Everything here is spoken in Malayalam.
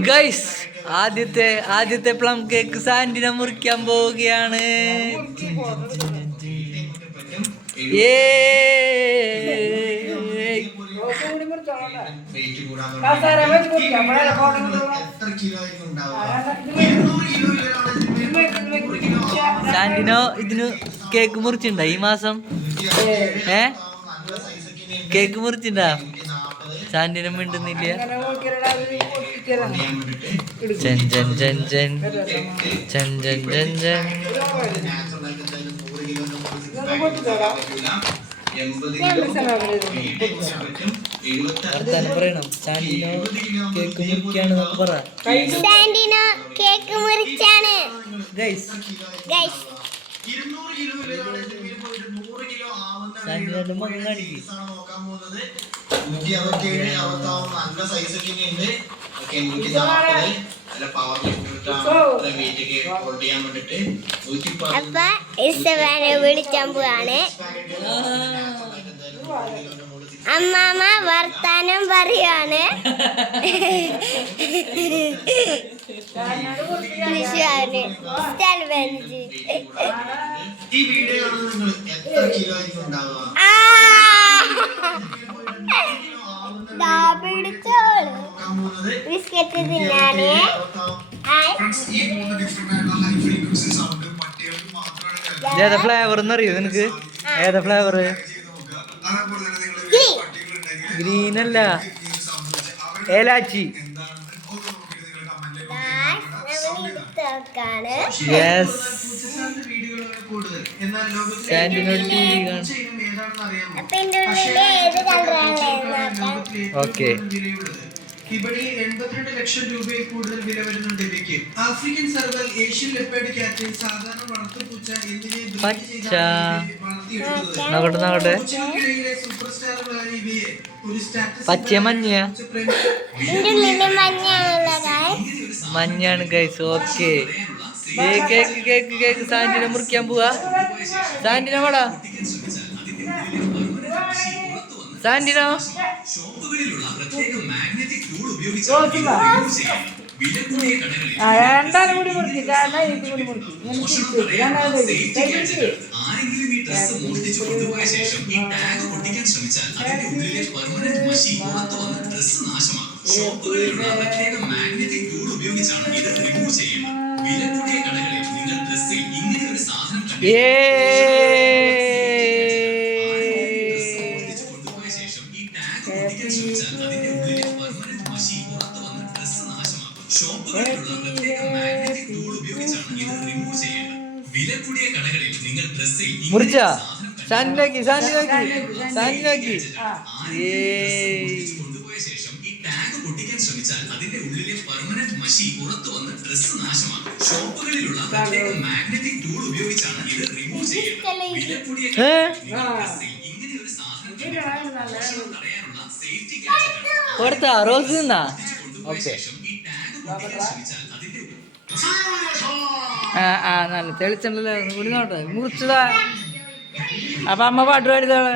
ഗൈസ് ആദ്യത്തെ ആദ്യത്തെ പ്ലം കേക്ക് സാൻഡിനെ മുറിക്കാൻ പോവുകയാണ്. ഏ. സാൻഡിനോ ഇതിന് കേക്ക് മുറിച്ചിണ്ട ഈ മാസം? ഏ? കേക്ക് മുറിച്ചിണ്ടാ? സാൻഡിനെ മിണ്ടുന്നില്ല. വർത്താനം പറയണം. സാൻഡിനോ കേക്ക് പറ. മുറിച്ചാണ്. ഗൈസ്. ഗൈസ്. കിലോ നൂറ്റി അറുപത്തിയേഴ് നല്ല സൈസ് ഒക്കെ ഉണ്ട്. ഓക്കെ നൂറ്റി നാൽപ്പത് നല്ല പവർ വെയിറ്റ് ഒക്കെ ഹോൾഡ് ചെയ്യാൻ വേണ്ടിട്ട്. നൂറ്റി അപ്പൊ ഇസവാനെ വിളിച്ചാൻ പോവാണ്. അമ്മാമ വർത്താനം പറയാണ്. സ്ഥലബന്ധി ഈ വീഡിയോ നിങ്ങൾ എത്ര കിലോ ആയിരിക്കും ഈ മൂന്ന് ഹൈ ഫ്രീക്വൻസി സൗണ്ട് ഏതാ ഫ്ലേവർ എന്നറിയോ നിനക്ക്? ഏതാ ഫ്ലേവർ ഗ്രീൻ അല്ല ഏലാച്ചി. നോക്കാം ഓക്കെ. ഇവിടെ എൺപത്തിരണ്ട് ലക്ഷം രൂപയിൽ കൂടുതൽ വില വരുന്നുണ്ട് ഇവയ്ക്ക്. ആഫ്രിക്കൻ സർവൽ ഏഷ്യൻ ലെപ്പേർഡ് കാറ്റ് സാധാരണ വളർത്തുപൂച്ച എന്നിവയെ നോക്കട്ടെ നോക്കട്ടെ പച്ച മഞ്ഞ മഞ്ഞാണ് guys okay cake cake cake. സാന്റിനെ മുറിക്കാൻ പോവാ. സാന്റിനെ വാടാ. സാന്റിനോ? രണ്ടാലും കൂടി മുറിക്കും. കാരണം എനിക്ക് കൂടി മുറിക്കും. ഡ്രസ് മോഷ്ടിച്ചു കൊണ്ടുപോയ ശേഷം ഈ ടാഗ് പൊട്ടിക്കാൻ ശ്രമിച്ചാൽ അതിന്റെ ഉള്ളിലെ പെർമനന്റ് മഷി പുറത്തു വന്ന് ഡ്രസ് നാശമാക്കും ഷോപ്പുകളിലുള്ള പ്രത്യേക മാഗ്നറ്റിക് ടൂൾ ഉപയോഗിച്ചാണ് ഇത് റിമൂവ് ചെയ്യുന്നത്. വില കൂടിയ കടകളിൽ നിങ്ങൾ ഡ്രസ്സിൽ ഇങ്ങനെ ഒരു സാധനം മോഷ്ടിച്ചു കൊണ്ടുപോയ ശേഷം ഈ ടാഗ് പൊട്ടിക്കാൻ ശ്രമിച്ചാൽ അതിന്റെ ഉള്ളിലെ പെർമനന്റ് മഷി പുറത്തു വന്ന് ഡ്രസ് നാശമാക്കും ഷോപ്പുകളിലുള്ള ചെയ്യുന്നത് വില കൂടിയ കടകളിൽ നിങ്ങൾ ഡ്രസ്സിൽ മുറിച്ചാ. സാൻഡിനാക്കി സാൻഡിനാക്കി സാൻഡിനാക്കി കൊണ്ടുപോയ ശേഷം ഈ ടാഗ് പൊട്ടിക്കാൻ ശ്രമിച്ചാൽ അതിന്റെ ഉള്ളിലെ പെർമനന്റ് മഷി പുറത്തു വന്ന് ഡ്രസ്സ് നാശമാക്കും. ഷോപ്പുകളിലുള്ള പ്രത്യേക മാഗ്നറ്റിക് ടൂൾ ഉപയോഗിച്ചാണ് ഇത് റിമൂവ് ചെയ്യുന്നത് വില കൂടിയ ഏ? ഡ്രസ്സിൽ ഇങ്ങനെ ഒരു സാധനം തടയാനുള്ള സേഫ്റ്റി കൊടുത്താ റോസ് ഓക്കെ. ശേഷം ഈ ടാഗ് പൊട്ടിക്കാൻ ശ്രമിച്ചാൽ അതിന്റെ ആ നല്ല തെളിച്ചുണ്ടല്ലോ? കൂടി നോട്ടെ മുറിച്ചതാ. അപ്പം അമ്മ പാട്ട് പാടിയതാണ്